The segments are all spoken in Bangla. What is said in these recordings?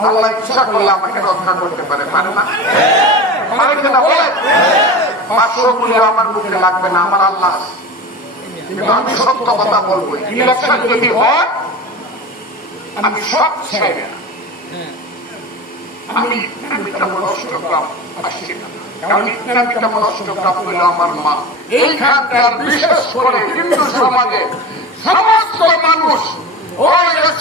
আল্লাহ ইচ্ছা করলে আমাকে রক্ষা করতে পারে পারে না। আমার আমি সত্য কথা বলব ইলেকশন যদি আমি সব ছেড়ে আমি মনস্টগ্রাম হলো আমার মা। এইখানকার বিশেষ করে হিন্দু সমাজে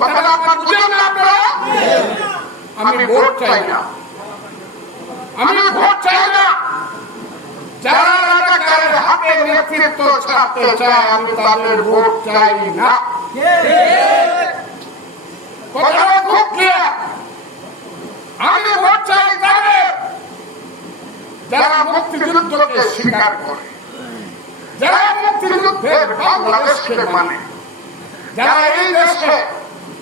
কথাটা আপনার বুঝলেন না আপনারা? আমি ভোট চাই না। আমি ভোট চাই না। যারা রাজাকারের হাতে নেতৃত্ব ছাড়তে চায় আমি তাদের ভোট চাই না। কথাটা খুব ক্লিয়ার আমি ভোট চাই তাদের। যারা মুক্তিযুদ্ধকে স্বীকার করে। যারা মুক্তিযুদ্ধের বাংলাদেশকে মানে। যারা এই দেশে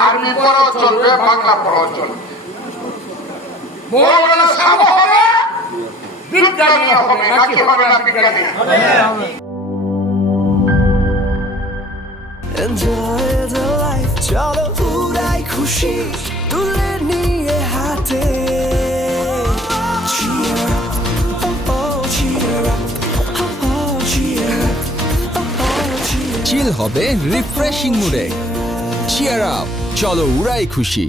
আরবি পড়াও চলবে বাংলা পড়াও চলবে মৌলানা সাহেব হবে বিজ্ঞানী হবে নাকি হবে না বিজ্ঞানী? Enjoy the life চলো পুরাই খুশি তুলে নিয়ে হাতে up, oh oh, oh. চিল হবে রিফ্রেশিং মুডে চিয়ার আপ চলো উড়াই খুশি।